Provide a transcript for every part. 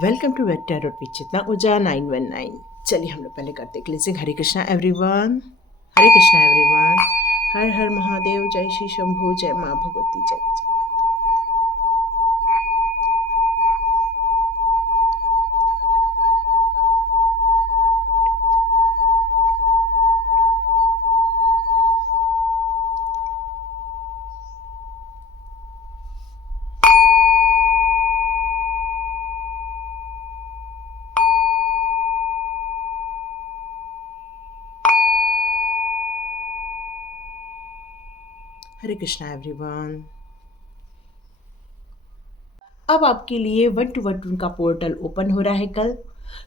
Welcome to wet tarot with Chitna Urja 919। चलिए हम लोग पहले करते cleansing. Hare Krishna everyone, Hare Krishna everyone, Har Har Mahadev, जय श्री शंभू, जय माँ भगवती, जय जय। हरे कृष्णा एवरीवन। अब आपके लिए 1 to 1 का पोर्टल ओपन हो रहा है कल।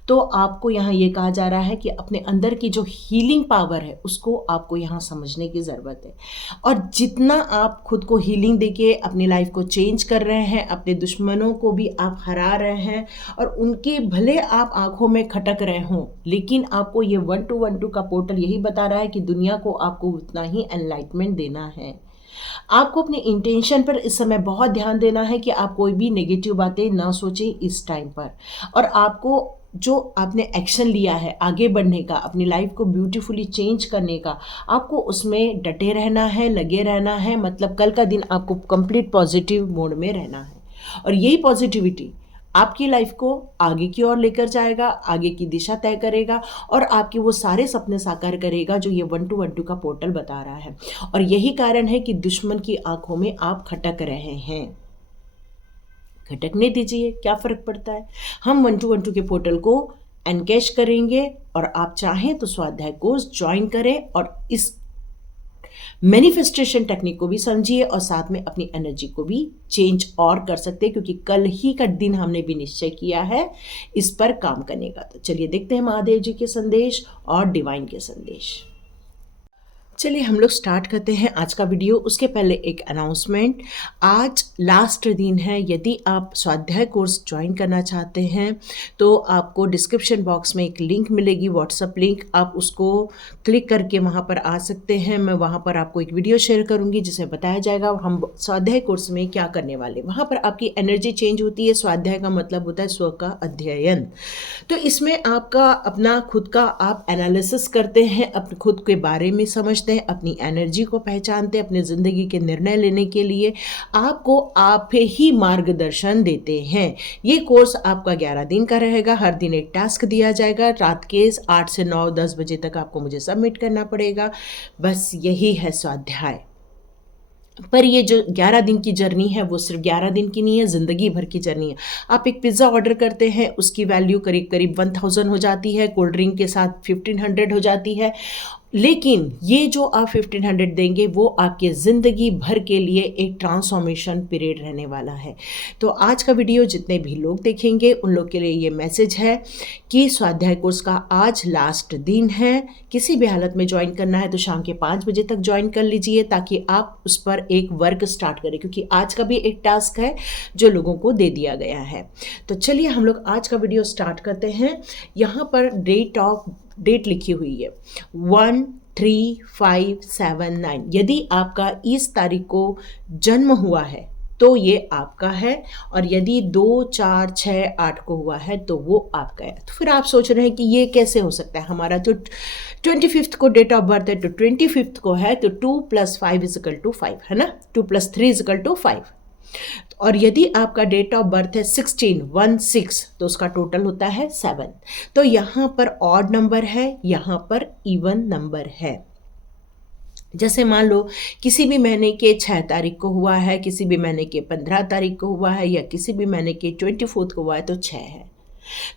तो आपको यहाँ ये कहा जा रहा है कि अपने अंदर की जो हीलिंग पावर है उसको आपको यहाँ समझने की ज़रूरत है। और जितना आप खुद को हीलिंग देके अपनी लाइफ को चेंज कर रहे हैं, अपने दुश्मनों को भी आप हरा रहे हैं और उनके भले आप आंखों में खटक रहे हों, लेकिन आपको ये 1 to 1 का पोर्टल यही बता रहा है कि दुनिया को आपको उतना ही एनलाइटमेंट देना है। आपको अपने इंटेंशन पर इस समय बहुत ध्यान देना है कि आप कोई भी नेगेटिव बातें ना सोचें इस टाइम पर। और आपको जो आपने एक्शन लिया है आगे बढ़ने का, अपनी लाइफ को ब्यूटीफुली चेंज करने का, आपको उसमें डटे रहना है, लगे रहना है। मतलब कल का दिन आपको कंप्लीट पॉजिटिव मोड में रहना है और यही पॉजिटिविटी आपकी लाइफ को आगे की ओर लेकर जाएगा, आगे की दिशा तय करेगा और आपके वो सारे सपने साकार करेगा जो ये 1 to 1 का पोर्टल बता रहा है। और यही कारण है कि दुश्मन की आंखों में आप खटक रहे हैं। खटकने दीजिए, क्या फ़र्क पड़ता है। हम 1 to 1 के पोर्टल को एनकैश करेंगे और आप चाहें तो स्वाध्याय कोर्स ज्वाइन करें और इस मैनिफेस्टेशन टेक्निक को भी समझिए और साथ में अपनी एनर्जी को भी चेंज और कर सकते हैं, क्योंकि कल ही का दिन हमने भी निश्चय किया है इस पर काम करने का। तो चलिए देखते हैं महादेव जी के संदेश और डिवाइन के संदेश। चलिए हम लोग स्टार्ट करते हैं आज का वीडियो। उसके पहले एक अनाउंसमेंट, आज लास्ट दिन है। यदि आप स्वाध्याय कोर्स ज्वाइन करना चाहते हैं तो आपको डिस्क्रिप्शन बॉक्स में एक लिंक मिलेगी, व्हाट्सएप लिंक, आप उसको क्लिक करके वहाँ पर आ सकते हैं। मैं वहाँ पर आपको एक वीडियो शेयर करूँगी जिसमें बताया जाएगा हम स्वाध्याय कोर्स में क्या करने वाले। वहाँ पर आपकी एनर्जी चेंज होती है। स्वाध्याय का मतलब होता है स्व का अध्ययन। तो इसमें आपका अपना खुद का आप एनालिसिस करते हैं, अपने खुद के बारे में समझते हैं, अपनी एनर्जी को पहचानते हैं, अपने ज़िंदगी के निर्णय लेने के लिए आपको आप ही मार्गदर्शन देते हैं। ये कोर्स आपका 11 दिन का रहेगा। हर दिन एक टास्क दिया जाएगा। रात के 8 से 9 10 बजे तक आपको मुझे सबमिट करना पड़ेगा। बस यही है स्वाध्याय। पर ये जो 11 दिन की जर्नी है वो सिर्फ 11 दिन की नहीं है, ज़िंदगी भर की जर्नी है। आप एक पिज़्ज़ा ऑर्डर करते हैं, उसकी वैल्यू करीब करीब 1000 हो जाती है, कोल्ड ड्रिंक के साथ 1500 हो जाती है। लेकिन ये जो आप 1500 देंगे वो आपके ज़िंदगी भर के लिए एक ट्रांसफॉर्मेशन पीरियड रहने वाला है। तो आज का वीडियो जितने भी लोग देखेंगे उन लोग के लिए ये मैसेज है कि स्वाध्याय कोर्स का आज लास्ट दिन है। किसी भी हालत में ज्वाइन करना है तो शाम के 5 बजे तक ज्वाइन कर लीजिए ताकि आप उस पर एक वर्क स्टार्ट करें, क्योंकि आज का भी एक टास्क है जो लोगों को दे दिया गया है। तो चलिए हम लोग आज का वीडियो स्टार्ट करते हैं। यहाँ पर डेट लिखी हुई है 1 3 5 7 9। यदि आपका इस तारीख को जन्म हुआ है तो ये आपका है, और यदि 2 4 6 8 को हुआ है तो वो आपका है। तो फिर आप सोच रहे हैं कि ये कैसे हो सकता है, हमारा तो 25 को डेट ऑफ बर्थ है तो 25 को है तो 2 + 5 = 5 है ना, 2 + 3 = 5। और यदि आपका डेट ऑफ बर्थ है 16 तो उसका टोटल होता है 7। तो यहाँ पर ऑड नंबर है, यहाँ पर इवन नंबर है। जैसे मान लो किसी भी महीने के 6 तारीख को हुआ है, किसी भी महीने के 15 तारीख को हुआ है, या किसी भी महीने के 24 को हुआ है तो 6 है।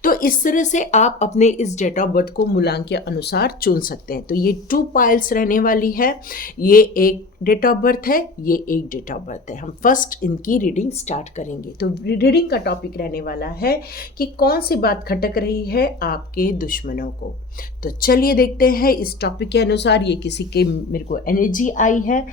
तो इस तरह से आप अपने इस डेट ऑफ बर्थ को मूलांक के अनुसार चुन सकते हैं। तो ये 2 पाइल्स रहने वाली है। ये एक डेट ऑफ बर्थ है, ये एक डेट ऑफ बर्थ है। हम फर्स्ट इनकी रीडिंग स्टार्ट करेंगे। तो रीडिंग का टॉपिक रहने वाला है कि कौन सी बात खटक रही है आपके दुश्मनों को। तो चलिए देखते हैं इस टॉपिक के अनुसार ये किसी के मेरे को एनर्जी आई है।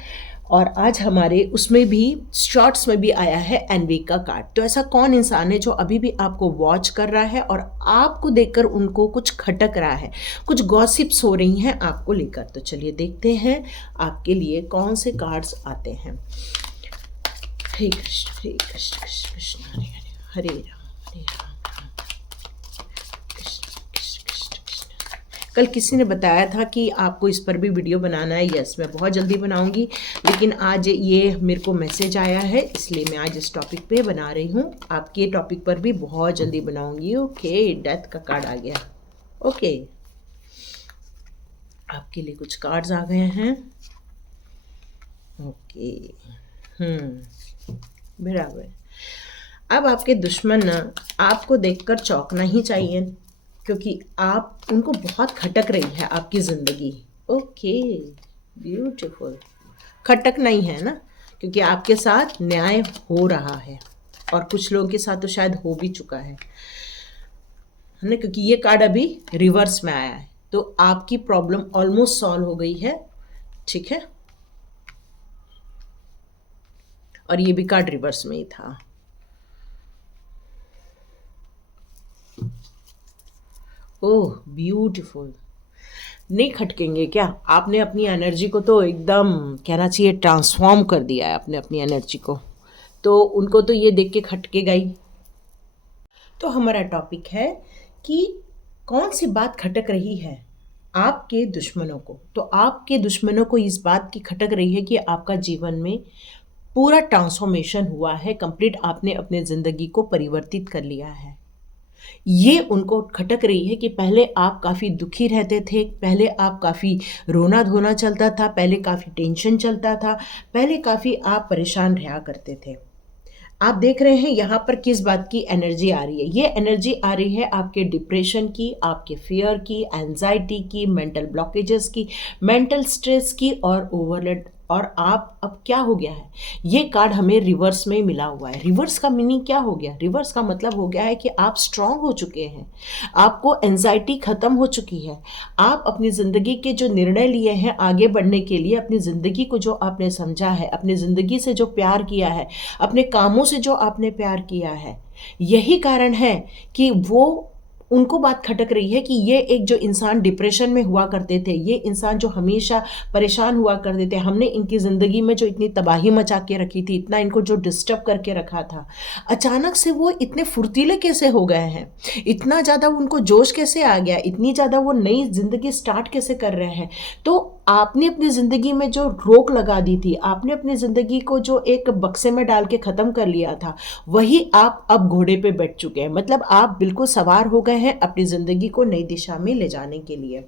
और आज हमारे उसमें भी शॉर्ट्स में भी आया है एनवी का कार्ड। तो ऐसा कौन इंसान है जो अभी भी आपको वॉच कर रहा है और आपको देखकर उनको कुछ खटक रहा है, कुछ गॉसिप्स हो रही हैं आपको लेकर। तो चलिए देखते हैं आपके लिए कौन से कार्ड्स आते हैं। हरे कृष्ण कृष्ण कृष्ण हरे हरे, हरे राम राम राम। कल किसी ने बताया था कि आपको इस पर भी वीडियो बनाना है। यस, मैं बहुत जल्दी बनाऊंगी, लेकिन आज ये मेरे को मैसेज आया है, इसलिए मैं आज इस टॉपिक पे बना रही हूँ। आपके टॉपिक पर भी बहुत जल्दी बनाऊंगी। ओके, डेथ का कार्ड आ गया। ओके, आपके लिए कुछ कार्ड्स आ गए हैं। ओके, बराबर। अब आपके दुश्मन ना आपको देखकर चौंकना ही चाहिए, क्योंकि आप उनको बहुत खटक रही है आपकी ज़िंदगी। Okay, beautiful. खटक नहीं है ना, क्योंकि आपके साथ न्याय हो रहा है, और कुछ लोगों के साथ तो शायद हो भी चुका है ना, क्योंकि ये कार्ड अभी रिवर्स में आया है। तो आपकी प्रॉब्लम ऑलमोस्ट सॉल्व हो गई है, ठीक है। और ये भी कार्ड रिवर्स में ही था। Oh beautiful. नहीं खटकेंगे क्या? आपने अपनी एनर्जी को तो एकदम कहना चाहिए ट्रांसफॉर्म कर दिया है, आपने अपनी एनर्जी को, तो उनको तो ये देख के खटकेगा ही। तो हमारा टॉपिक है कि कौन सी बात खटक रही है आपके दुश्मनों को। तो आपके दुश्मनों को इस बात की खटक रही है कि आपका जीवन में पूरा ट्रांसफॉर्मेशन हुआ है, कंप्लीट आपने अपने ज़िंदगी को परिवर्तित कर लिया है। ये उनको खटक रही है कि पहले आप काफ़ी दुखी रहते थे, पहले आप काफ़ी रोना धोना चलता था, पहले काफ़ी टेंशन चलता था, पहले काफ़ी आप परेशान रहा करते थे। आप देख रहे हैं यहाँ पर किस बात की एनर्जी आ रही है। ये एनर्जी आ रही है आपके डिप्रेशन की, आपके फियर की, एंजाइटी की, मेंटल ब्लॉकेजेस की, मेंटल स्ट्रेस की और ओवरलोड। और आप अब क्या हो गया है, ये कार्ड हमें रिवर्स में मिला हुआ है। रिवर्स का मीनिंग क्या हो गया? रिवर्स का मतलब हो गया है कि आप स्ट्रांग हो चुके हैं, आपको एंजाइटी खत्म हो चुकी है। आप अपनी ज़िंदगी के जो निर्णय लिए हैं आगे बढ़ने के लिए, अपनी ज़िंदगी को जो आपने समझा है, अपनी ज़िंदगी से जो प्यार किया है, अपने कामों से जो आपने प्यार किया है, यही कारण है कि वो उनको बात खटक रही है कि ये एक जो इंसान डिप्रेशन में हुआ करते थे, ये इंसान जो हमेशा परेशान हुआ करते थे, हमने इनकी ज़िंदगी में जो इतनी तबाही मचा के रखी थी, इतना इनको जो डिस्टर्ब करके रखा था, अचानक से वो इतने फुर्तीले कैसे हो गए हैं, इतना ज़्यादा उनको जोश कैसे आ गया, इतनी ज़्यादा वो नई ज़िंदगी स्टार्ट कैसे कर रहे हैं। तो आपने अपनी ज़िंदगी में जो रोक लगा दी थी, आपने अपनी ज़िंदगी को जो एक बक्से में डाल के ख़त्म कर लिया था, वही आप अब घोड़े पे बैठ चुके हैं। मतलब आप बिल्कुल सवार हो गए हैं अपनी ज़िंदगी को नई दिशा में ले जाने के लिए।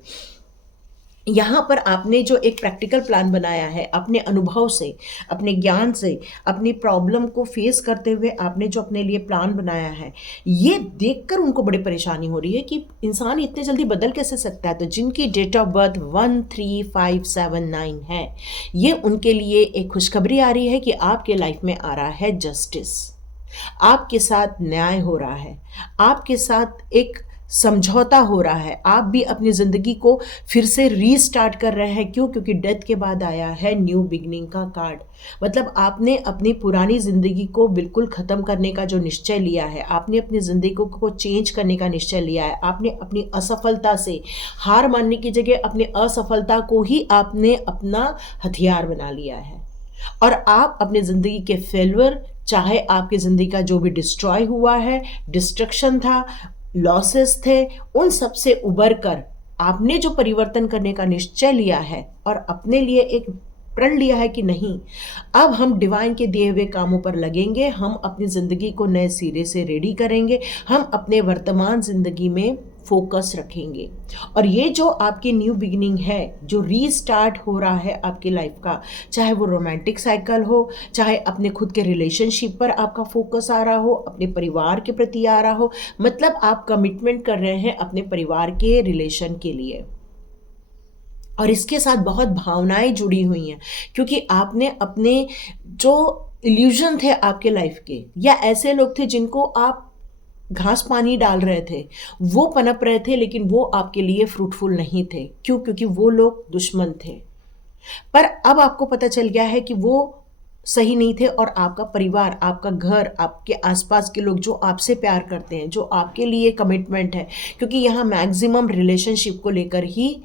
यहाँ पर आपने जो एक प्रैक्टिकल प्लान बनाया है, अपने अनुभव से, अपने ज्ञान से, अपनी प्रॉब्लम को फेस करते हुए आपने जो अपने लिए प्लान बनाया है, ये देखकर उनको बड़ी परेशानी हो रही है कि इंसान इतने जल्दी बदल कैसे सकता है। तो जिनकी डेट ऑफ बर्थ 13579 है, ये उनके लिए एक खुशखबरी आ रही है कि आपके लाइफ में आ रहा है जस्टिस, आपके साथ न्याय हो रहा है, आपके साथ एक समझौता हो रहा है। आप भी अपनी ज़िंदगी को फिर से रीस्टार्ट कर रहे हैं। क्यों? क्योंकि डेथ के बाद आया है न्यू बिगनिंग का कार्ड। मतलब आपने अपनी पुरानी ज़िंदगी को बिल्कुल ख़त्म करने का जो निश्चय लिया है, आपने अपनी ज़िंदगी को चेंज करने का निश्चय लिया है, आपने अपनी असफलता से हार मानने की जगह अपनी असफलता को ही आपने अपना हथियार बना लिया है। और आप अपनी ज़िंदगी के फेलियर, चाहे आपकी ज़िंदगी का जो भी डिस्ट्रॉय हुआ है, डिस्ट्रक्शन था, लॉसेस थे, उन सब से उबर कर आपने जो परिवर्तन करने का निश्चय लिया है और अपने लिए एक प्रण लिया है कि नहीं, अब हम डिवाइन के दिए हुए कामों पर लगेंगे, हम अपनी ज़िंदगी को नए सिरे से रेडी करेंगे, हम अपने वर्तमान ज़िंदगी में फोकस रखेंगे। और ये जो आपकी न्यू बिगिनिंग है, जो रीस्टार्ट हो रहा है आपकी लाइफ का, चाहे वो रोमांटिक साइकिल हो, चाहे अपने खुद के रिलेशनशिप पर आपका फोकस आ रहा हो, अपने परिवार के प्रति आ रहा हो, मतलब आप कमिटमेंट कर रहे हैं अपने परिवार के रिलेशन के लिए। और इसके साथ बहुत भावनाएं जुड़ी हुई हैं, क्योंकि आपने अपने जो इल्यूजन थे आपके लाइफ के, या ऐसे लोग थे जिनको आप घास पानी डाल रहे थे, वो पनप रहे थे, लेकिन वो आपके लिए फ्रूटफुल नहीं थे। क्यों? क्योंकि वो लोग दुश्मन थे। पर अब आपको पता चल गया है कि वो सही नहीं थे, और आपका परिवार, आपका घर, आपके आसपास के लोग जो आपसे प्यार करते हैं, जो आपके लिए कमिटमेंट है, क्योंकि यहाँ मैक्सिमम रिलेशनशिप को लेकर ही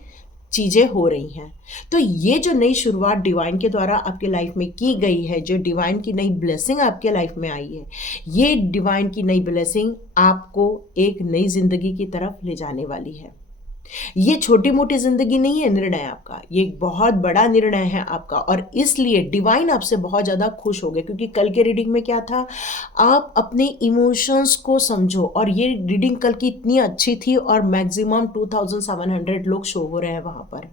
चीज़ें हो रही हैं। तो ये जो नई शुरुआत डिवाइन के द्वारा आपके लाइफ में की गई है, जो डिवाइन की नई ब्लेसिंग आपके लाइफ में आई है, ये डिवाइन की नई ब्लेसिंग आपको एक नई ज़िंदगी की तरफ ले जाने वाली है। ये छोटी मोटी जिंदगी नहीं है निर्णय आपका, ये एक बहुत बड़ा निर्णय है आपका। और इसलिए डिवाइन आपसे बहुत ज़्यादा खुश हो गए, क्योंकि कल के रीडिंग में क्या था, आप अपने इमोशंस को समझो। और ये रीडिंग कल की इतनी अच्छी थी और मैक्सिमम 2700 लोग शो हो रहे हैं वहाँ पर।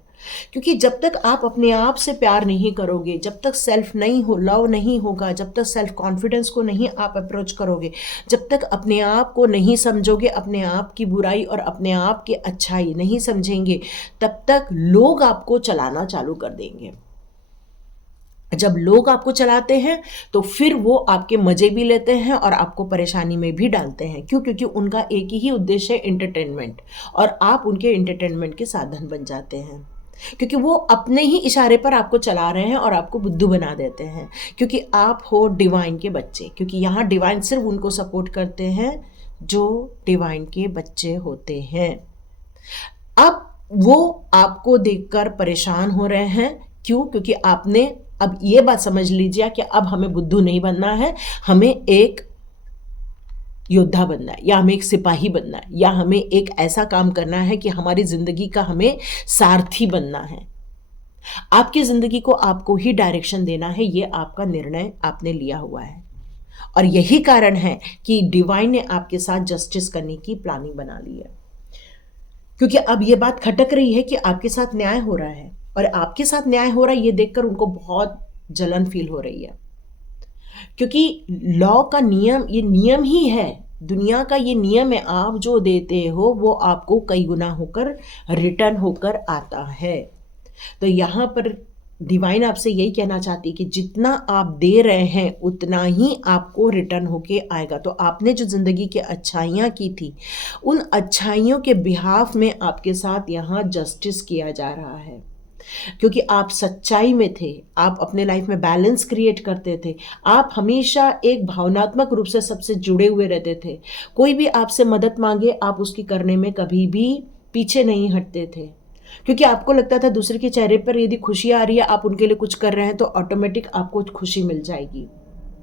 क्योंकि जब तक आप अपने आप से प्यार नहीं करोगे, जब तक सेल्फ नहीं हो लव नहीं होगा, जब तक सेल्फ कॉन्फिडेंस को नहीं आप अप्रोच करोगे, जब तक अपने आप को नहीं समझोगे, अपने आप की बुराई और अपने आप की अच्छाई नहीं समझेंगे, तब तक लोग आपको चलाना चालू कर देंगे। जब लोग आपको चलाते हैं तो फिर वो आपके मजे भी लेते हैं और आपको परेशानी में भी डालते हैं। क्यों? क्योंकि उनका एक ही उद्देश्य है एंटरटेनमेंट, और आप उनके एंटरटेनमेंट के साधन बन जाते हैं। क्योंकि वो अपने ही इशारे पर आपको चला रहे हैं और आपको बुद्धू बना देते हैं, क्योंकि आप हो डिवाइन के बच्चे। क्योंकि यहाँ डिवाइन सिर्फ उनको सपोर्ट करते हैं जो डिवाइन के बच्चे होते हैं। अब वो आपको देखकर परेशान हो रहे हैं। क्यों? क्योंकि आपने अब ये बात समझ लीजिए कि अब हमें बुद्धू नहीं बनना है, हमें एक योद्धा बनना है, या हमें एक सिपाही बनना है, या हमें एक ऐसा काम करना है कि हमारी जिंदगी का हमें सारथी बनना है। आपकी जिंदगी को आपको ही डायरेक्शन देना है, ये आपका निर्णय आपने लिया हुआ है। और यही कारण है कि डिवाइन ने आपके साथ जस्टिस करने की प्लानिंग बना ली है। क्योंकि अब ये बात खटक रही है कि आपके साथ न्याय हो रहा है, और आपके साथ न्याय हो रहा है ये देखकर उनको बहुत जलन फील हो रही है। क्योंकि लॉ का नियम, ये नियम ही है, दुनिया का ये नियम है। आप जो देते हो वो आपको कई गुना होकर रिटर्न होकर आता है। तो यहाँ पर डिवाइन आपसे यही कहना चाहती है कि जितना आप दे रहे हैं उतना ही आपको रिटर्न होके आएगा। तो आपने जो ज़िंदगी की अच्छाइयाँ की थी, उन अच्छाइयों के बिहाफ में आपके साथ यहाँ जस्टिस किया जा रहा है। क्योंकि आप सच्चाई में थे, आप अपने लाइफ में बैलेंस क्रिएट करते थे, आप हमेशा एक भावनात्मक रूप से सबसे जुड़े हुए रहते थे। कोई भी आपसे मदद मांगे आप उसकी करने में कभी भी पीछे नहीं हटते थे, क्योंकि आपको लगता था दूसरे के चेहरे पर यदि खुशी आ रही है, आप उनके लिए कुछ कर रहे हैं तो ऑटोमेटिक आपको खुशी मिल जाएगी।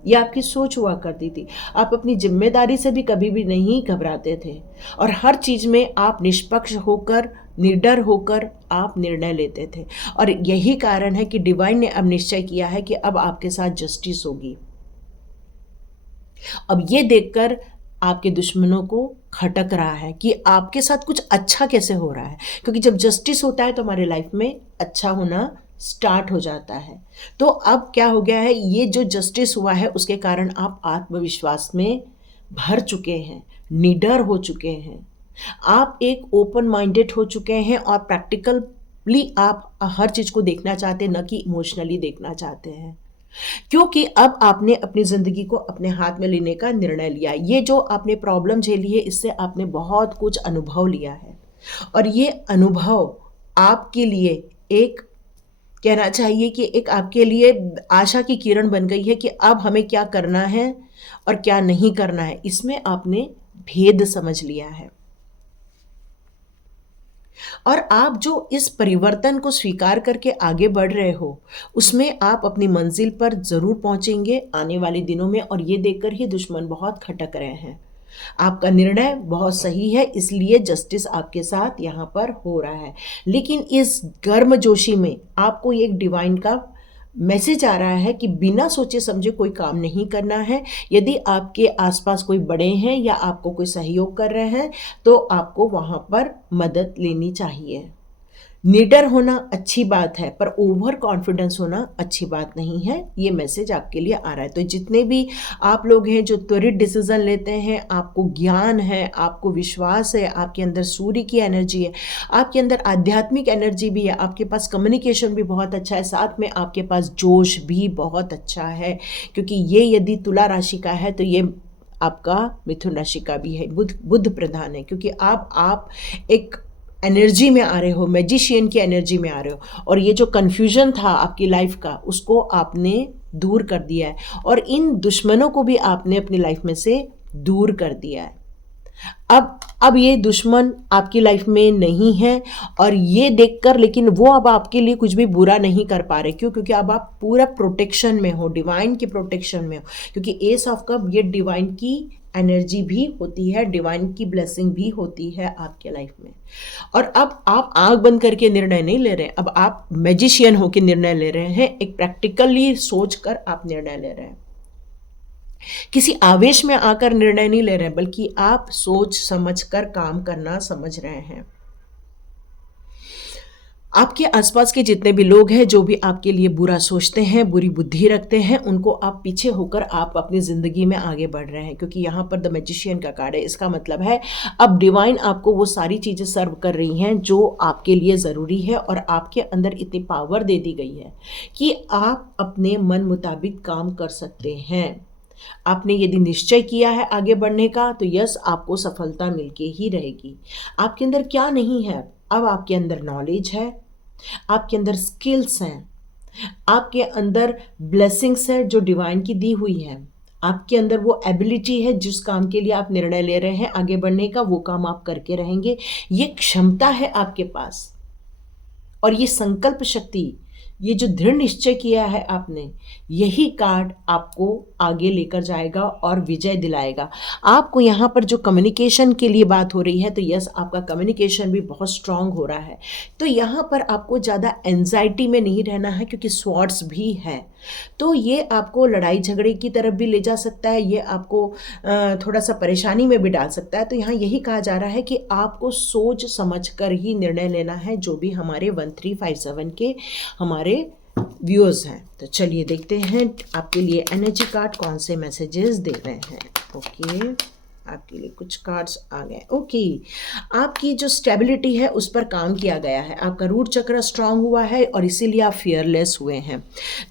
ये आपकी सोच हुआ करती थी। आप अपनी जिम्मेदारी से भी कभी भी नहीं घबराते थे, और हर चीज़ में आप निष्पक्ष होकर, निडर होकर आप निर्णय लेते थे। और यही कारण है कि डिवाइन ने अब निश्चय किया है कि अब आपके साथ जस्टिस होगी। अब ये देखकर आपके दुश्मनों को खटक रहा है कि आपके साथ कुछ अच्छा कैसे हो रहा है। क्योंकि जब जस्टिस होता है तो हमारे लाइफ में अच्छा होना स्टार्ट हो जाता है। तो अब क्या हो गया है, ये जो जस्टिस हुआ है उसके कारण आप आत्मविश्वास में भर चुके हैं, निडर हो चुके हैं, आप एक ओपन माइंडेड हो चुके हैं, और प्रैक्टिकली आप हर चीज़ को देखना चाहते हैं, न कि इमोशनली देखना चाहते हैं। क्योंकि अब आपने अपनी ज़िंदगी को अपने हाथ में लेने का निर्णय लिया। ये जो आपने प्रॉब्लम झेली है, इससे आपने बहुत कुछ अनुभव लिया है, और ये अनुभव आपके लिए एक, कहना चाहिए कि एक आपके लिए आशा की किरण बन गई है कि अब हमें क्या करना है और क्या नहीं करना है। इसमें आपने भेद समझ लिया है, और आप जो इस परिवर्तन को स्वीकार करके आगे बढ़ रहे हो, उसमें आप अपनी मंजिल पर ज़रूर पहुंचेंगे आने वाले दिनों में। और ये देखकर ही दुश्मन बहुत खटक रहे हैं। आपका निर्णय बहुत सही है, इसलिए जस्टिस आपके साथ यहाँ पर हो रहा है। लेकिन इस गर्मजोशी में आपको एक डिवाइन का मैसेज आ रहा है कि बिना सोचे समझे कोई काम नहीं करना है। यदि आपके आसपास कोई बड़े हैं या आपको कोई सहयोग कर रहे हैं तो आपको वहाँ पर मदद लेनी चाहिए। निडर होना अच्छी बात है, पर ओवर कॉन्फिडेंस होना अच्छी बात नहीं है। ये मैसेज आपके लिए आ रहा है। तो जितने भी आप लोग हैं जो त्वरित डिसीजन लेते हैं, आपको ज्ञान है, आपको विश्वास है, आपके अंदर सूर्य की एनर्जी है, आपके अंदर आध्यात्मिक एनर्जी भी है, आपके पास कम्युनिकेशन भी बहुत अच्छा है, साथ में आपके पास जोश भी बहुत अच्छा है। क्योंकि ये यदि तुला राशि का है तो ये आपका मिथुन राशि का भी है, बुध प्रधान है। क्योंकि आप एक एनर्जी में आ रहे हो, मैजिशियन की एनर्जी में आ रहे हो, और ये जो कन्फ्यूजन था आपकी लाइफ का उसको आपने दूर कर दिया है, और इन दुश्मनों को भी आपने अपनी लाइफ में से दूर कर दिया है। अब ये दुश्मन आपकी लाइफ में नहीं है, और ये देखकर लेकिन वो अब आपके लिए कुछ भी बुरा नहीं कर पा रहे। क्यों? क्योंकि अब आप पूरा प्रोटेक्शन में हो, डिवाइन की प्रोटेक्शन में हो। क्योंकि एस ऑफ कप ये डिवाइन की एनर्जी भी होती है, डिवाइन की ब्लेसिंग भी होती है आपके लाइफ में। और अब आप आंख बंद करके निर्णय नहीं ले रहे, अब आप मैजिशियन होकर निर्णय ले रहे हैं, एक प्रैक्टिकली सोच कर आप निर्णय ले रहे हैं, किसी आवेश में आकर निर्णय नहीं ले रहे, बल्कि आप सोच समझ कर काम करना समझ रहे हैं। आपके आसपास के जितने भी लोग हैं जो भी आपके लिए बुरा सोचते हैं, बुरी बुद्धि रखते हैं, उनको आप पीछे होकर आप अपनी ज़िंदगी में आगे बढ़ रहे हैं, क्योंकि यहाँ पर द मैजिशियन का कार्ड है। इसका मतलब है अब डिवाइन आपको वो सारी चीज़ें सर्व कर रही हैं जो आपके लिए ज़रूरी है, और आपके अंदर इतनी पावर दे दी गई है कि आप अपने मन मुताबिक काम कर सकते हैं। आपने यदि निश्चय किया है आगे बढ़ने का, तो यस, आपको सफलता मिलके ही रहेगी। आपके अंदर क्या नहीं है? अब आपके अंदर नॉलेज है, आपके अंदर स्किल्स हैं, आपके अंदर ब्लेसिंग्स है जो डिवाइन की दी हुई है, आपके अंदर वो एबिलिटी है जिस काम के लिए आप निर्णय ले रहे हैं आगे बढ़ने का, वो काम आप करके रहेंगे। ये क्षमता है आपके पास, और ये संकल्प शक्ति, ये जो दृढ़ निश्चय किया है आपने, यही कार्ड आपको आगे लेकर जाएगा और विजय दिलाएगा। आपको यहाँ पर जो कम्युनिकेशन के लिए बात हो रही है, तो यस, आपका कम्युनिकेशन भी बहुत स्ट्रांग हो रहा है। तो यहाँ पर आपको ज़्यादा एंजाइटी में नहीं रहना है, क्योंकि स्वॉर्ड्स भी है। तो ये आपको लड़ाई झगड़े की तरफ भी ले जा सकता है, ये आपको थोड़ा सा परेशानी में भी डाल सकता है। तो यहाँ यही कहा जा रहा है कि आपको सोच समझ कर ही निर्णय लेना है, जो भी हमारे 1357 के हमारे व्यूअर्स हैं। तो चलिए देखते हैं आपके लिए एनर्जी कार्ड कौन से मैसेजेस दे रहे हैं। ओके, आपके लिए कुछ कार्ड्स आ गए। ओके, आपकी जो स्टेबिलिटी है उस पर काम किया गया है, आपका रूट चक्र स्ट्रांग हुआ है, और इसीलिए आप फियरलेस हुए हैं।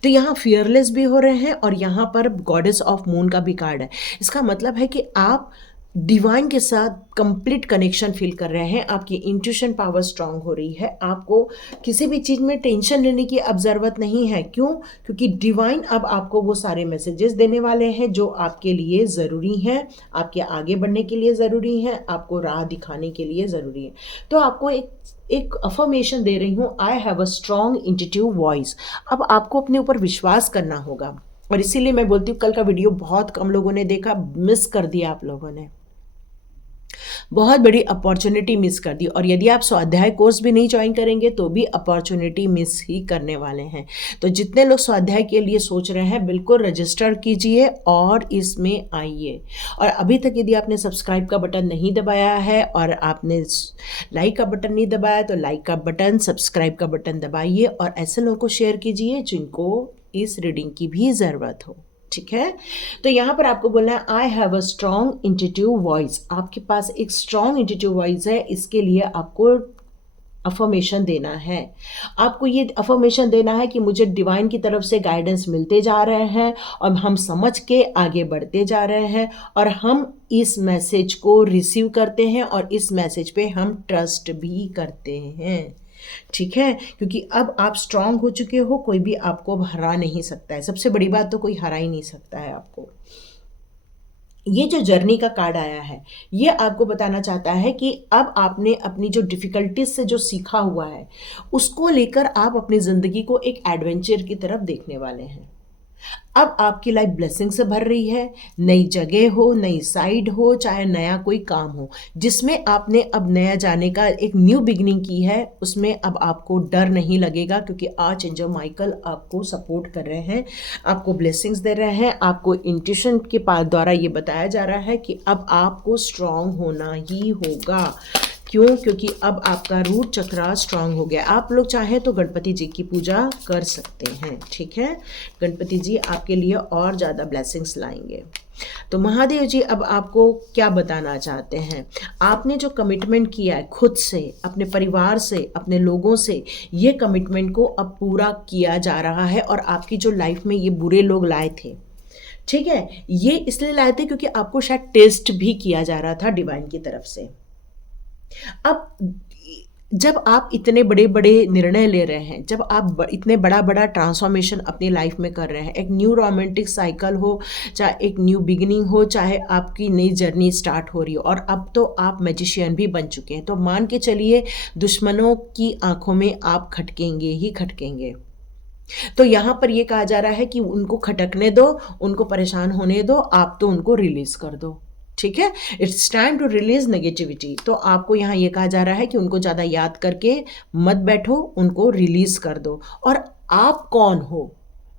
तो यहाँ फियरलेस भी हो रहे हैं, और यहाँ पर गॉडेस ऑफ मून का भी कार्ड है। इसका मतलब है कि आप डिवाइन के साथ कंप्लीट कनेक्शन फील कर रहे हैं, आपकी इंट्यूशन पावर स्ट्रांग हो रही है, आपको किसी भी चीज़ में टेंशन लेने की अब ज़रूरत नहीं है। क्यों? क्योंकि डिवाइन अब आपको वो सारे मैसेजेस देने वाले हैं जो आपके लिए ज़रूरी हैं, आपके आगे बढ़ने के लिए ज़रूरी हैं, आपको राह दिखाने के लिए ज़रूरी है। तो आपको एक अफर्मेशन दे रही हूँ, I have a strong intuitive voice. अब आपको अपने ऊपर विश्वास करना होगा, और इसीलिए मैं बोलती हूँ, कल का वीडियो बहुत कम लोगों ने देखा, मिस कर दिया आप लोगों ने, बहुत बड़ी अपॉर्चुनिटी मिस कर दी। और यदि आप स्वाध्याय कोर्स भी नहीं ज्वाइन करेंगे तो भी अपॉर्चुनिटी मिस ही करने वाले हैं। तो जितने लोग स्वाध्याय के लिए सोच रहे हैं, बिल्कुल रजिस्टर कीजिए और इसमें आइए। और अभी तक यदि आपने सब्सक्राइब का बटन नहीं दबाया है और आपने लाइक का बटन नहीं दबाया, तो लाइक का बटन, सब्सक्राइब का बटन दबाइए, और ऐसे लोगों को शेयर कीजिए जिनको इस रीडिंग की भी ज़रूरत हो। ठीक है, तो यहाँ पर आपको बोलना है, I have a strong intuitive voice. आपके पास एक स्ट्रॉन्ग इंट्यूटिव वॉइस है, इसके लिए आपको अफर्मेशन देना है। आपको ये अफर्मेशन देना है कि मुझे डिवाइन की तरफ से गाइडेंस मिलते जा रहे हैं, और हम समझ के आगे बढ़ते जा रहे हैं, और हम इस मैसेज को रिसीव करते हैं, और इस मैसेज पे हम ट्रस्ट भी करते हैं। ठीक है, क्योंकि अब आप स्ट्रांग हो चुके हो, कोई भी आपको हरा नहीं सकता है। सबसे बड़ी बात तो कोई हरा ही नहीं सकता है आपको। ये जो जर्नी का कार्ड आया है, ये आपको बताना चाहता है कि अब आपने अपनी जो डिफ़िकल्टीज से जो सीखा हुआ है, उसको लेकर आप अपनी ज़िंदगी को एक एडवेंचर की तरफ देखने वाले हैं। अब आपकी लाइफ ब्लेसिंग से भर रही है, नई जगह हो, नई साइड हो, चाहे नया कोई काम हो, जिसमें आपने अब नया जाने का एक न्यू बिगिनिंग की है, उसमें अब आपको डर नहीं लगेगा, क्योंकि आर्चएंजल माइकल आपको सपोर्ट कर रहे हैं, आपको ब्लेसिंग्स दे रहे हैं। आपको इंट्यूशन के पास द्वारा ये बताया जा रहा है कि अब आपको स्ट्रांग होना ही होगा। क्यों? क्योंकि अब आपका रूट चक्र स्ट्रांग हो गया। आप लोग चाहें तो गणपति जी की पूजा कर सकते हैं। ठीक है, गणपति जी आपके लिए और ज़्यादा ब्लेसिंग्स लाएंगे। तो महादेव जी अब आपको क्या बताना चाहते हैं? आपने जो कमिटमेंट किया है खुद से, अपने परिवार से, अपने लोगों से, ये कमिटमेंट को अब पूरा किया जा रहा है। और आपकी जो लाइफ में ये बुरे लोग लाए थे, ठीक है, ये इसलिए लाए थे क्योंकि आपको शायद टेस्ट भी किया जा रहा था डिवाइन की तरफ से। अब जब आप इतने बड़े बड़े निर्णय ले रहे हैं, जब आप इतने बड़ा बड़ा ट्रांसफॉर्मेशन अपनी लाइफ में कर रहे हैं, एक न्यू रोमांटिक साइकिल हो, चाहे एक न्यू बिगिनिंग हो, चाहे आपकी नई जर्नी स्टार्ट हो रही हो, और अब तो आप मैजिशियन भी बन चुके हैं, तो मान के चलिए दुश्मनों की आंखों में आप खटकेंगे ही खटकेंगे। तो यहाँ पर ये कहा जा रहा है कि उनको खटकने दो, उनको परेशान होने दो, आप तो उनको रिलीज कर दो। ठीक है, it's time to release negativity. तो आपको यहाँ ये कहा जा रहा है कि उनको ज़्यादा याद करके मत बैठो, उनको रिलीज कर दो। और आप कौन हो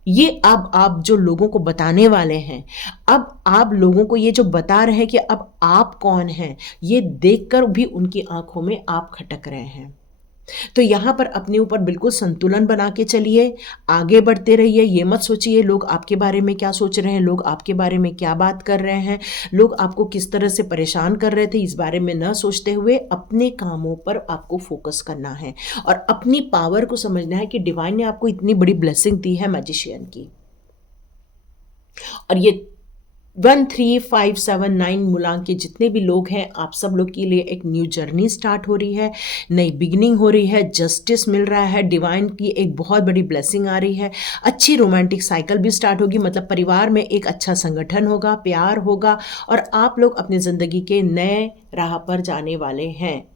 ये अब आप जो लोगों को बताने वाले हैं, अब आप लोगों को ये जो बता रहे हैं कि अब आप कौन हैं, ये देखकर भी उनकी आंखों में आप खटक रहे हैं। तो यहाँ पर अपने ऊपर बिल्कुल संतुलन बना के चलिए, आगे बढ़ते रहिए। ये मत सोचिए लोग आपके बारे में क्या सोच रहे हैं, लोग आपके बारे में क्या बात कर रहे हैं, लोग आपको किस तरह से परेशान कर रहे थे, इस बारे में न सोचते हुए अपने कामों पर आपको फोकस करना है और अपनी पावर को समझना है कि डिवाइन ने आपको इतनी बड़ी ब्लेसिंग दी है मैजिशियन की। और ये 13579 मूलांक के जितने भी लोग हैं, आप सब लोग के लिए एक न्यू जर्नी स्टार्ट हो रही है, नई बिगिनिंग हो रही है, जस्टिस मिल रहा है, डिवाइन की एक बहुत बड़ी ब्लेसिंग आ रही है, अच्छी रोमांटिक साइकिल भी स्टार्ट होगी। मतलब परिवार में एक अच्छा संगठन होगा, प्यार होगा और आप लोग अपनी ज़िंदगी के नए राह पर जाने वाले हैं।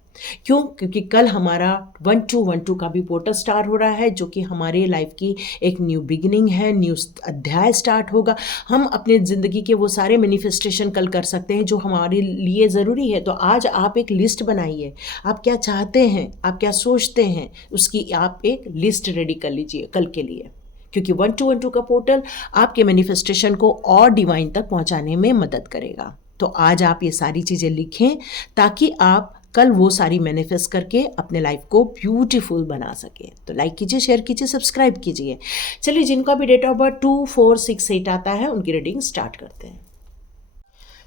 क्यों? क्योंकि कल हमारा 1212 का भी पोर्टल स्टार्ट हो रहा है, जो कि हमारे लाइफ की एक न्यू बिगिनिंग है, न्यू अध्याय स्टार्ट होगा। हम अपने ज़िंदगी के वो सारे मैनिफेस्टेशन कल कर सकते हैं जो हमारे लिए ज़रूरी है। तो आज आप एक लिस्ट बनाइए, आप क्या चाहते हैं, आप क्या सोचते हैं, उसकी आप एक लिस्ट रेडी कर लीजिए कल के लिए, क्योंकि 1212 का पोर्टल आपके मैनिफेस्टेशन को और डिवाइन तक पहुंचाने में मदद करेगा। तो आज आप ये सारी चीज़ें लिखें ताकि आप कल वो सारी मैनिफेस्ट करके अपने लाइफ को ब्यूटीफुल बना सके। तो लाइक कीजिए, शेयर कीजिए, सब्सक्राइब कीजिए। चलिए, जिनका भी डेट ऑफ बर्थ 2468 आता है उनकी रीडिंग स्टार्ट करते हैं।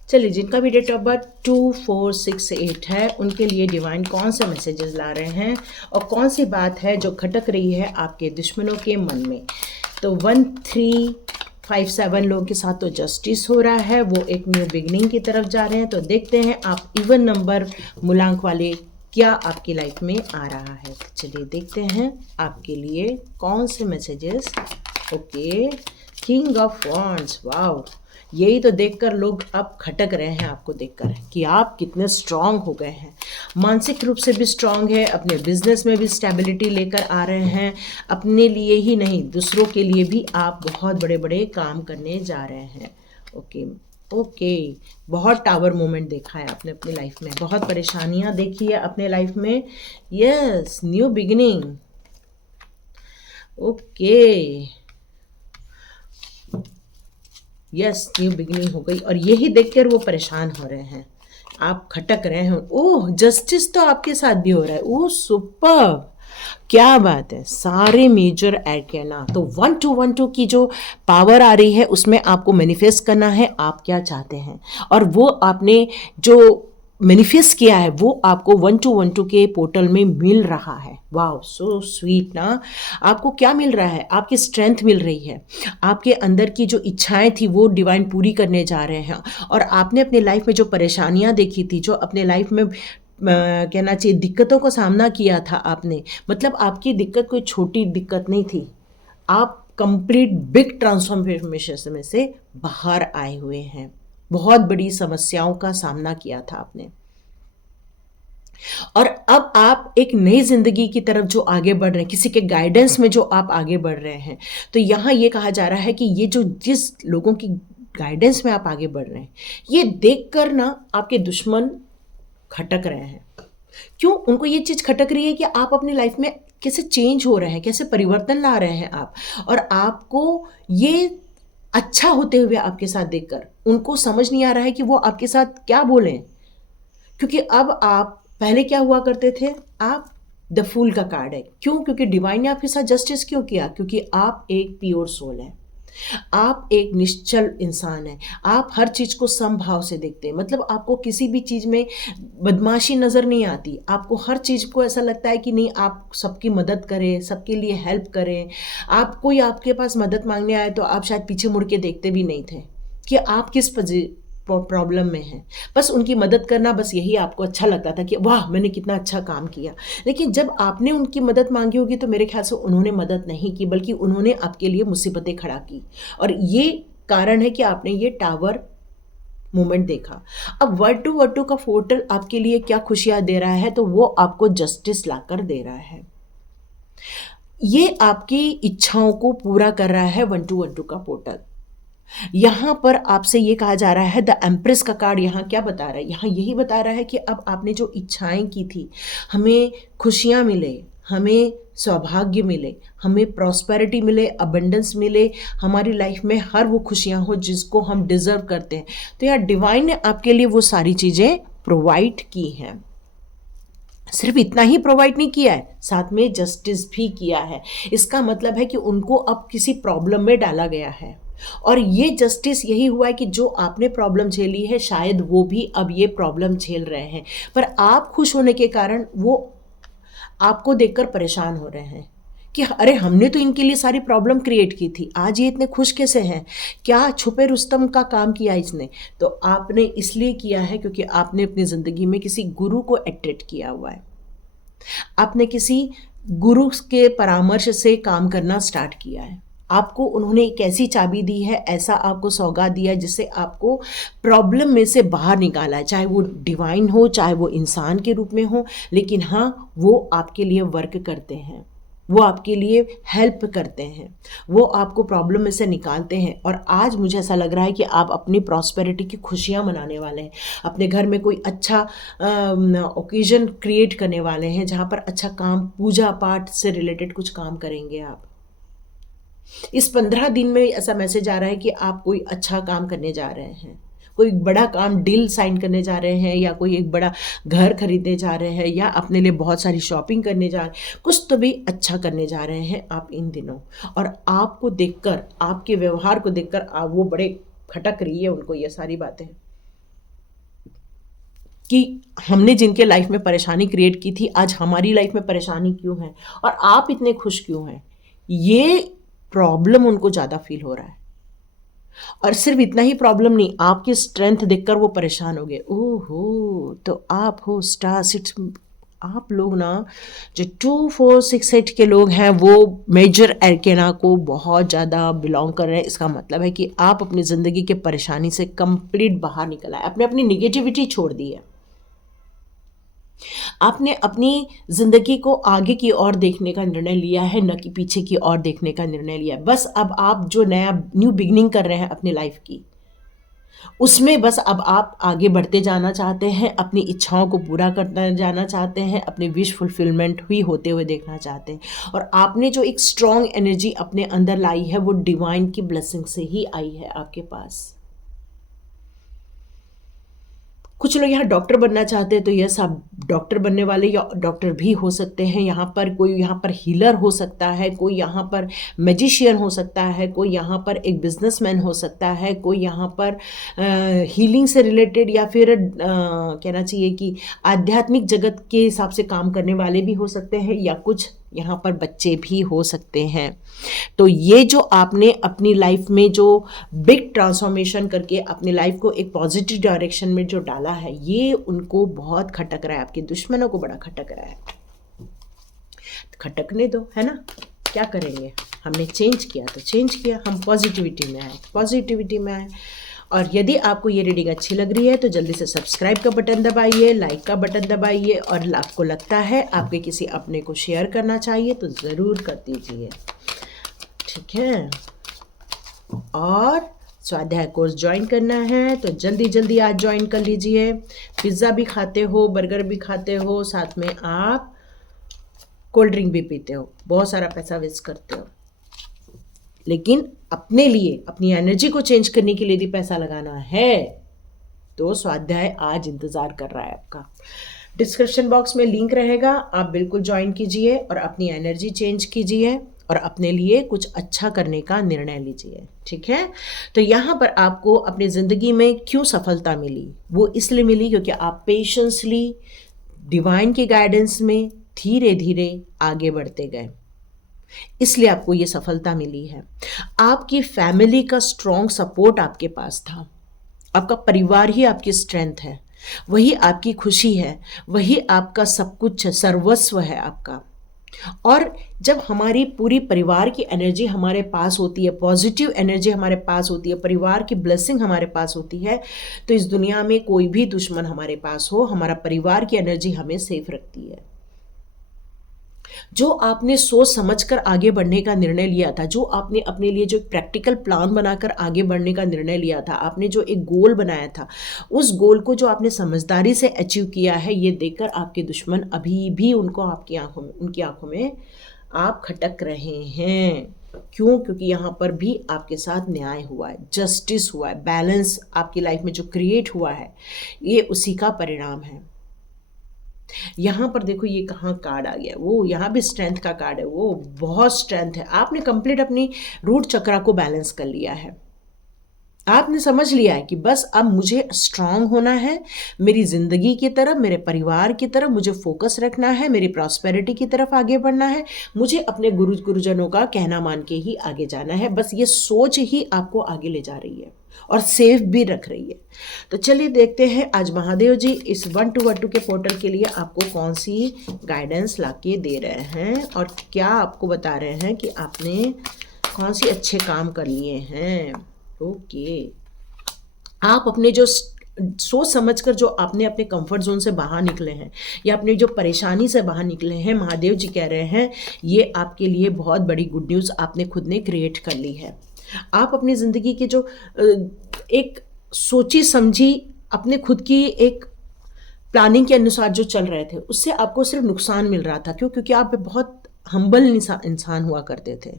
चलिए, जिनका भी डेट ऑफ बर्थ 2468 है उनके लिए डिवाइन कौन से मैसेजेस ला रहे हैं और कौन सी बात है जो खटक रही है आपके दुश्मनों के मन में। तो 1357 लोगों के साथ तो जस्टिस हो रहा है, वो एक न्यू बिगनिंग की तरफ जा रहे हैं। तो देखते हैं आप इवन नंबर मूलांक वाले क्या आपकी लाइफ में आ रहा है। चलिए देखते हैं आपके लिए कौन से messages. Okay, king of wands, wow, यही तो देखकर लोग अब खटक रहे हैं आपको देखकर कि आप कितने स्ट्रांग हो गए हैं, मानसिक रूप से भी स्ट्रांग है, अपने बिजनेस में भी स्टेबिलिटी लेकर आ रहे हैं, अपने लिए ही नहीं दूसरों के लिए भी आप बहुत बड़े बड़े काम करने जा रहे हैं। ओके ओके, बहुत टावर मोमेंट देखा है आपने अपनी लाइफ में, बहुत परेशानियां देखी है अपने लाइफ में। Yes, new beginning. Okay, yes, new beginning हो गई और यही देखकर वो परेशान हो रहे हैं, आप खटक रहे हैं। ओह, जस्टिस तो आपके साथ भी हो रहा है। ओह सुपर, क्या बात है, सारे मेजर एरकेना। तो 1212 की जो पावर आ रही है उसमें आपको मैनिफेस्ट करना है आप क्या चाहते हैं, और वो आपने जो मैनिफेस्ट किया है वो आपको 1212 के पोर्टल में मिल रहा है। वाह, सो स्वीट ना। आपको क्या मिल रहा है? आपकी स्ट्रेंथ मिल रही है, आपके अंदर की जो इच्छाएं थी वो डिवाइन पूरी करने जा रहे हैं। और आपने अपनी लाइफ में जो परेशानियां देखी थी, जो अपने लाइफ में कहना चाहिए दिक्कतों का सामना किया था आपने, मतलब आपकी दिक्कत कोई छोटी दिक्कत नहीं थी, आप कंप्लीट बिग ट्रांसफॉर्मेशन में से बाहर आए हुए हैं। बहुत बड़ी समस्याओं का सामना किया था आपने, और अब आप एक नई जिंदगी की तरफ जो आगे बढ़ रहे हैं, किसी के गाइडेंस में जो आप आगे बढ़ रहे हैं। तो यहाँ ये कहा जा रहा है कि ये जो जिस लोगों की गाइडेंस में आप आगे बढ़ रहे हैं, ये देखकर ना आपके दुश्मन खटक रहे हैं। क्यों उनको ये चीज़ खटक रही है कि आप अपनी लाइफ में कैसे चेंज हो रहे हैं, कैसे परिवर्तन ला रहे हैं आप, और आपको ये अच्छा होते हुए आपके साथ देखकर उनको समझ नहीं आ रहा है कि वो आपके साथ क्या बोलें। क्योंकि अब आप, पहले क्या हुआ करते थे, आप द फूल का कार्ड है। क्यों? क्योंकि डिवाइन ने आपके साथ जस्टिस क्यों किया? क्योंकि आप एक प्योर सोल हैं, आप एक निश्चल इंसान हैं, आप हर चीज़ को समभाव से देखते हैं। मतलब आपको किसी भी चीज़ में बदमाशी नज़र नहीं आती, आपको हर चीज़ को ऐसा लगता है कि नहीं आप सबकी मदद करें, सबके लिए हेल्प करें। आप कोई आपके पास मदद मांगने आए तो आप शायद पीछे मुड़ के देखते भी नहीं थे कि आप किस प्रॉब्लम में हैं, बस उनकी मदद करना, बस यही आपको अच्छा लगता था कि वाह मैंने कितना अच्छा काम किया। लेकिन जब आपने उनकी मदद मांगी होगी तो मेरे ख्याल से उन्होंने मदद नहीं की, बल्कि उन्होंने आपके लिए मुसीबतें खड़ा की, और ये कारण है कि आपने ये टावर मोमेंट देखा। अब 1212 का पोर्टल आपके लिए क्या खुशियां दे रहा है, तो वो आपको जस्टिस लाकर दे रहा है, ये आपकी इच्छाओं को पूरा कर रहा है 1212 का पोर्टल। यहाँ पर आपसे ये कहा जा रहा है, द एम्प्रेस का कार्ड यहाँ क्या बता रहा है, यहाँ यही बता रहा है कि अब आपने जो इच्छाएं की थी, हमें खुशियाँ मिले, हमें सौभाग्य मिले, हमें प्रॉस्पेरिटी मिले, अबंडेंस मिले, हमारी लाइफ में हर वो खुशियाँ हो जिसको हम डिजर्व करते हैं। तो यार डिवाइन ने आपके लिए वो सारी चीज़ें प्रोवाइड की हैं। सिर्फ इतना ही प्रोवाइड नहीं किया है, साथ में जस्टिस भी किया है। इसका मतलब है कि उनको अब किसी प्रॉब्लम में डाला गया है, और ये जस्टिस यही हुआ है कि जो आपने प्रॉब्लम झेली है शायद वो भी अब ये प्रॉब्लम झेल रहे हैं, पर आप खुश होने के कारण वो आपको देखकर परेशान हो रहे हैं कि अरे हमने तो इनके लिए सारी प्रॉब्लम क्रिएट की थी, आज ये इतने खुश कैसे हैं, क्या छुपे रुस्तम का काम किया इसने। तो आपने इसलिए किया है क्योंकि आपने अपनी ज़िंदगी में किसी गुरु को अट्रैक्ट किया हुआ है, आपने किसी गुरु के परामर्श से काम करना स्टार्ट किया है। आपको उन्होंने एक ऐसी चाबी दी है, ऐसा आपको सौगात दिया है जिससे आपको प्रॉब्लम में से बाहर निकाला है, चाहे वो डिवाइन हो, चाहे वो इंसान के रूप में हो, लेकिन हाँ वो आपके लिए वर्क करते हैं, वो आपके लिए हेल्प करते हैं, वो आपको प्रॉब्लम में से निकालते हैं। और आज मुझे ऐसा लग रहा है कि आप अपनी प्रॉस्पेरिटी की खुशियाँ मनाने वाले हैं, अपने घर में कोई अच्छा ओकेजन क्रिएट करने वाले हैं जहाँ पर अच्छा काम, पूजा पाठ से रिलेटेड कुछ काम करेंगे आप। इस 15 दिन में ऐसा मैसेज आ रहा है कि आप कोई अच्छा काम करने जा रहे हैं, कोई बड़ा काम, डील साइन करने जा रहे हैं, या कोई एक बड़ा घर खरीदने जा रहे हैं, या अपने लिए बहुत सारी शॉपिंग करने जा रहे हैं, कुछ तो भी अच्छा करने जा रहे हैं आप इन दिनों। और आपको देखकर, आपके व्यवहार को देखकर आप वो बड़े खटक रही है उनको ये सारी बातें कि हमने जिनके लाइफ में परेशानी क्रिएट की थी आज हमारी लाइफ में परेशानी क्यों है और आप इतने खुश क्यों हैं, ये प्रॉब्लम उनको ज़्यादा फील हो रहा है। और सिर्फ इतना ही प्रॉब्लम नहीं, आपकी स्ट्रेंथ देखकर वो परेशान हो गए। ओहो, तो आप हो स्टार सिक्स, आप लोग ना जो 2468 के लोग हैं वो मेजर एरकेना को बहुत ज़्यादा बिलोंग कर रहे हैं। इसका मतलब है कि आप अपनी ज़िंदगी के परेशानी से कंप्लीट बाहर निकल आए, आपने अपनी निगेटिविटी छोड़ दी है, आपने अपनी ज़िंदगी को आगे की ओर देखने का निर्णय लिया है, न कि पीछे की ओर देखने का निर्णय लिया है। बस अब आप जो नया न्यू बिगनिंग कर रहे हैं अपनी लाइफ की, उसमें बस अब आप आगे बढ़ते जाना चाहते हैं, अपनी इच्छाओं को पूरा करते जाना चाहते हैं, अपने विश फुलफिलमेंट हुई होते हुए देखना चाहते हैं। और आपने जो एक स्ट्रॉन्ग एनर्जी अपने अंदर लाई है वो डिवाइन की ब्लेसिंग से ही आई है आपके पास। कुछ लोग यहाँ डॉक्टर बनना चाहते हैं, तो यस आप डॉक्टर बनने वाले या डॉक्टर भी हो सकते हैं। यहाँ पर कोई यहाँ पर हीलर हो सकता है, कोई यहाँ पर मैजिशियन हो सकता है, कोई यहाँ पर एक बिजनेसमैन हो सकता है, कोई यहाँ पर हीलिंग से रिलेटेड या फिर कहना चाहिए कि आध्यात्मिक जगत के हिसाब से काम करने वाले भी हो सकते हैं, या कुछ यहाँ पर बच्चे भी हो सकते हैं। तो ये जो आपने अपनी लाइफ में जो बिग ट्रांसफॉर्मेशन करके अपनी लाइफ को एक पॉजिटिव डायरेक्शन में जो डाला है, ये उनको बहुत खटक रहा है, आपके दुश्मनों को बड़ा खटक रहा है। खटकने दो, है ना, क्या करेंगे, हमने चेंज किया तो चेंज किया, हम पॉजिटिविटी में आए, पॉजिटिविटी में आए। और यदि आपको ये रीडिंग अच्छी लग रही है तो जल्दी से सब्सक्राइब का बटन दबाइए, लाइक का बटन दबाइए, और आपको लगता है आपके किसी अपने को शेयर करना चाहिए तो ज़रूर कर दीजिए, ठीक है। और स्वाध्याय कोर्स ज्वाइन करना है तो जल्दी जल्दी आज ज्वाइन कर लीजिए। पिज़्ज़ा भी खाते हो, बर्गर भी खाते हो, साथ में आप कोल्ड ड्रिंक भी पीते हो, बहुत सारा पैसा वेस्ट करते हो, लेकिन अपने लिए, अपनी एनर्जी को चेंज करने के लिए यदि पैसा लगाना है तो स्वाध्याय आज इंतज़ार कर रहा है आपका। डिस्क्रिप्शन बॉक्स में लिंक रहेगा, आप बिल्कुल ज्वाइन कीजिए और अपनी एनर्जी चेंज कीजिए और अपने लिए कुछ अच्छा करने का निर्णय लीजिए, ठीक है। तो यहाँ पर आपको अपनी ज़िंदगी में क्यों सफलता मिली, वो इसलिए मिली क्योंकि आप पेशेंसली डिवाइन के गाइडेंस में धीरे धीरे आगे बढ़ते गए, इसलिए आपको ये सफलता मिली है। आपकी फैमिली का स्ट्रॉन्ग सपोर्ट आपके पास था, आपका परिवार ही आपकी स्ट्रेंथ है, वही आपकी खुशी है, वही आपका सब कुछ है, सर्वस्व है आपका। और जब हमारी पूरी परिवार की एनर्जी हमारे पास होती है, पॉजिटिव एनर्जी हमारे पास होती है, परिवार की ब्लेसिंग हमारे पास होती है, तो इस दुनिया में कोई भी दुश्मन हमारे पास हो, हमारा परिवार की एनर्जी हमें सेफ रखती है। जो आपने सोच समझकर आगे बढ़ने का निर्णय लिया था, जो आपने अपने लिए जो प्रैक्टिकल प्लान बनाकर आगे बढ़ने का निर्णय लिया था, आपने जो एक गोल बनाया था, उस गोल को जो आपने समझदारी से अचीव किया है, ये देखकर आपके दुश्मन अभी भी उनकी आंखों में आप खटक रहे हैं। क्यों? क्योंकि यहाँ पर भी आपके साथ न्याय हुआ है, जस्टिस हुआ है, बैलेंस आपकी लाइफ में जो क्रिएट हुआ है, ये उसी का परिणाम है। यहाँ पर देखो ये कहाँ कार्ड आ गया, वो यहाँ भी स्ट्रेंथ का कार्ड है, वो बहुत स्ट्रेंथ है। आपने कंप्लीट अपनी रूट चक्रा को बैलेंस कर लिया है। आपने समझ लिया है कि बस अब मुझे स्ट्रांग होना है, मेरी ज़िंदगी की तरफ, मेरे परिवार की तरफ मुझे फोकस रखना है, मेरी प्रॉस्पेरिटी की तरफ आगे बढ़ना है, मुझे अपने गुरुजनों का कहना मान के ही आगे जाना है। बस ये सोच ही आपको आगे ले जा रही है और सेफ भी रख रही है। तो चलिए देखते हैं आज महादेव जी इस 1212 के पोर्टल के लिए आपको कौन सी गाइडेंस लाके दे रहे हैं और क्या आपको बता रहे हैं कि आपने कौन सी अच्छे काम कर लिए हैं। ओके, आप अपने जो सोच समझकर जो आपने अपने कंफर्ट जोन से बाहर निकले हैं या अपनी जो परेशानी से बाहर निकले हैं, महादेव जी कह रहे हैं ये आपके लिए बहुत बड़ी गुड न्यूज़ आपने खुद ने क्रिएट कर ली है। आप अपनी ज़िंदगी के जो एक सोची समझी अपने खुद की एक प्लानिंग के अनुसार जो चल रहे थे, उससे आपको सिर्फ नुकसान मिल रहा था। क्यों? क्योंकि आप बहुत हम्बल इंसान हुआ करते थे।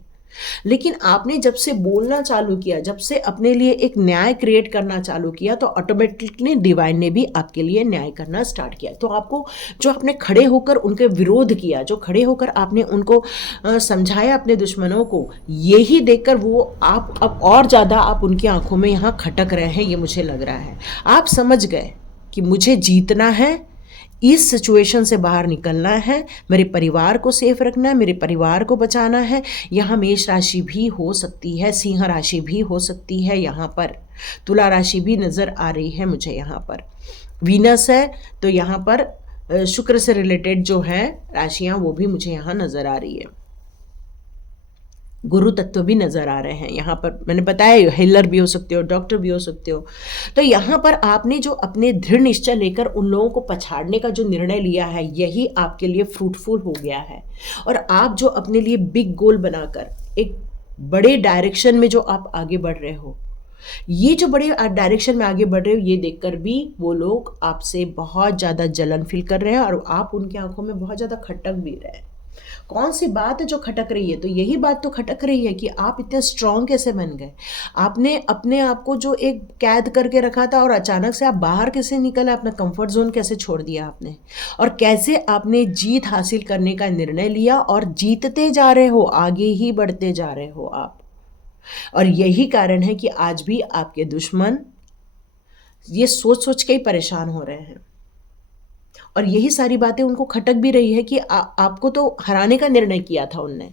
लेकिन आपने जब से बोलना चालू किया, जब से अपने लिए एक न्याय क्रिएट करना चालू किया, तो ऑटोमेटिकली डिवाइन ने भी आपके लिए न्याय करना स्टार्ट किया। तो आपको जो आपने खड़े होकर उनके विरोध किया, जो खड़े होकर आपने उनको समझाया अपने दुश्मनों को, यही देखकर वो आप अब और ज़्यादा आप उनकी आंखों में यहाँ खटक रहे हैं। ये मुझे लग रहा है आप समझ गए कि मुझे जीतना है, इस सिचुएशन से बाहर निकलना है, मेरे परिवार को सेफ रखना है, मेरे परिवार को बचाना है। यहाँ मेष राशि भी हो सकती है, सिंह राशि भी हो सकती है, यहाँ पर तुला राशि भी नज़र आ रही है मुझे। यहाँ पर वीनस है, तो यहाँ पर शुक्र से रिलेटेड जो है राशियाँ वो भी मुझे यहाँ नज़र आ रही है। गुरु तत्व भी नज़र आ रहे हैं यहाँ पर। मैंने बताया हीलर भी हो सकते हो, डॉक्टर भी हो सकते हो। तो यहाँ पर आपने जो अपने दृढ़ निश्चय लेकर उन लोगों को पछाड़ने का जो निर्णय लिया है, यही आपके लिए फ्रूटफुल हो गया है। और आप जो अपने लिए बिग गोल बनाकर एक बड़े डायरेक्शन में जो आप आगे बढ़ रहे हो, ये जो बड़े डायरेक्शन में आगे बढ़ रहे हो, ये देखकर भी वो लोग आपसे बहुत ज़्यादा जलन फील कर रहे हैं और आप उनकी आंखों में बहुत ज़्यादा खटक भी रहे हैं। कौन सी बात है जो खटक रही है? तो यही बात तो खटक रही है कि आप इतने स्ट्रांग कैसे बन गए। आपने अपने आप को जो एक कैद करके रखा था और अचानक से आप बाहर कैसे निकले, अपना कंफर्ट जोन कैसे छोड़ दिया आपने, और कैसे आपने जीत हासिल करने का निर्णय लिया और जीतते जा रहे हो, आगे ही बढ़ते जा रहे हो आप। और यही कारण है कि आज भी आपके दुश्मन ये सोच सोच के ही परेशान हो रहे हैं और यही सारी बातें उनको खटक भी रही है कि आपको तो हराने का निर्णय किया था उनने,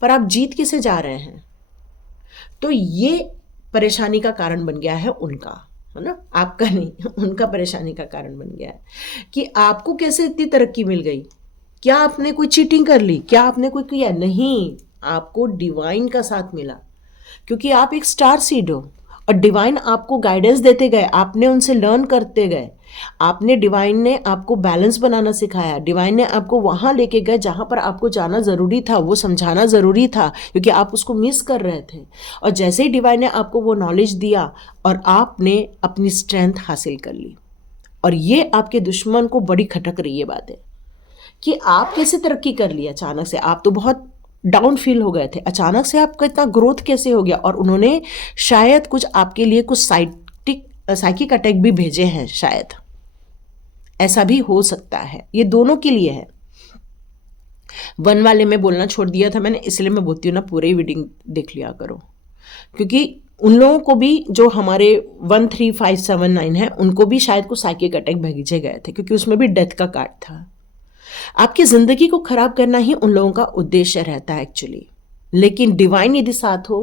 पर आप जीत कैसे जा रहे हैं। तो ये परेशानी का कारण बन गया है उनका, है ना, आपका नहीं, उनका परेशानी का कारण बन गया है कि आपको कैसे इतनी तरक्की मिल गई। क्या आपने कोई चीटिंग कर ली? क्या आपने कोई किया? नहीं, आपको डिवाइन का साथ मिला क्योंकि आप एक स्टार सीड हो और डिवाइन आपको गाइडेंस देते गए, आपने उनसे लर्न करते गए। आपने डिवाइन ने आपको बैलेंस बनाना सिखाया, डिवाइन ने आपको वहाँ लेके गए जहाँ पर आपको जाना ज़रूरी था, वो समझाना ज़रूरी था क्योंकि आप उसको मिस कर रहे थे। और जैसे ही डिवाइन ने आपको वो नॉलेज दिया और आपने अपनी स्ट्रेंथ हासिल कर ली। और ये आपके दुश्मन को बड़ी खटक रही है बात है कि आप कैसे तरक्की कर ली अचानक से। आप तो बहुत डाउन फील हो गए थे, अचानक से आपका इतना ग्रोथ कैसे हो गया। और उन्होंने शायद कुछ आपके लिए कुछ साइकिक अटैक भी भेजे हैं, शायद ऐसा भी हो सकता है। ये दोनों के लिए है। वन वाले में बोलना छोड़ दिया था मैंने, इसलिए मैं बोलती हूँ ना पूरे रीडिंग देख लिया करो, क्योंकि उन लोगों को भी जो हमारे 13579 है उनको भी शायद कुछ साइकिक अटैक भेजे गए थे क्योंकि उसमें भी डेथ का कार्ड था। आपकी ज़िंदगी को ख़राब करना ही उन लोगों का उद्देश्य रहता है एक्चुअली। लेकिन डिवाइन यदि साथ हो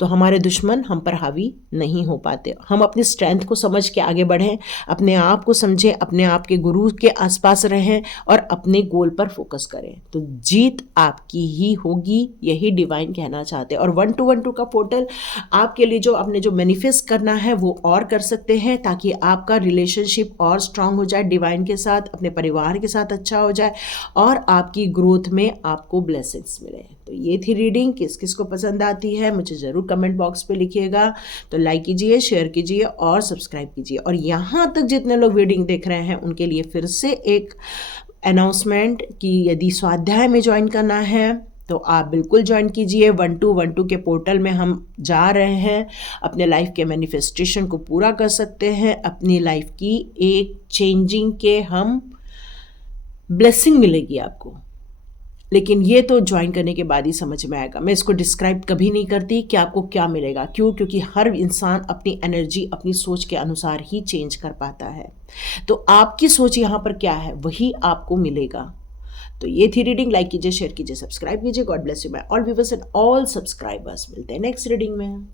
तो हमारे दुश्मन हम पर हावी नहीं हो पाते। हम अपनी स्ट्रेंथ को समझ के आगे बढ़ें, अपने आप को समझें, अपने आप के गुरु के आसपास रहें और अपने गोल पर फोकस करें, तो जीत आपकी ही होगी, यही डिवाइन कहना चाहते हैं। और 1212 का पोर्टल आपके लिए जो आपने जो मैनिफेस्ट करना है वो और कर सकते हैं, ताकि आपका रिलेशनशिप और स्ट्रांग हो जाए डिवाइन के साथ, अपने परिवार के साथ अच्छा हो जाए और आपकी ग्रोथ में आपको ब्लेसिंग्स मिले। तो ये थी रीडिंग, किस किस को पसंद आती है मुझे ज़रूर कमेंट बॉक्स पे लिखिएगा। तो लाइक कीजिए, शेयर कीजिए और सब्सक्राइब कीजिए। और यहाँ तक जितने लोग रीडिंग देख रहे हैं उनके लिए फिर से एक अनाउंसमेंट कि यदि स्वाध्याय में ज्वाइन करना है तो आप बिल्कुल ज्वाइन कीजिए। 1212 के पोर्टल में हम जा रहे हैं, अपने लाइफ के मैनिफेस्टेशन को पूरा कर सकते हैं, अपनी लाइफ की एक चेंजिंग के हम ब्लेसिंग मिलेगी आपको। लेकिन ये तो ज्वाइन करने के बाद ही समझ में आएगा। मैं इसको डिस्क्राइब कभी नहीं करती कि आपको क्या मिलेगा, क्यों? क्योंकि हर इंसान अपनी एनर्जी अपनी सोच के अनुसार ही चेंज कर पाता है। तो आपकी सोच यहाँ पर क्या है वही आपको मिलेगा। तो ये थी रीडिंग, लाइक कीजिए, शेयर कीजिए, सब्सक्राइब कीजिए। God bless you my all viewers and all subscribers. मिलते हैं नेक्स्ट रीडिंग में।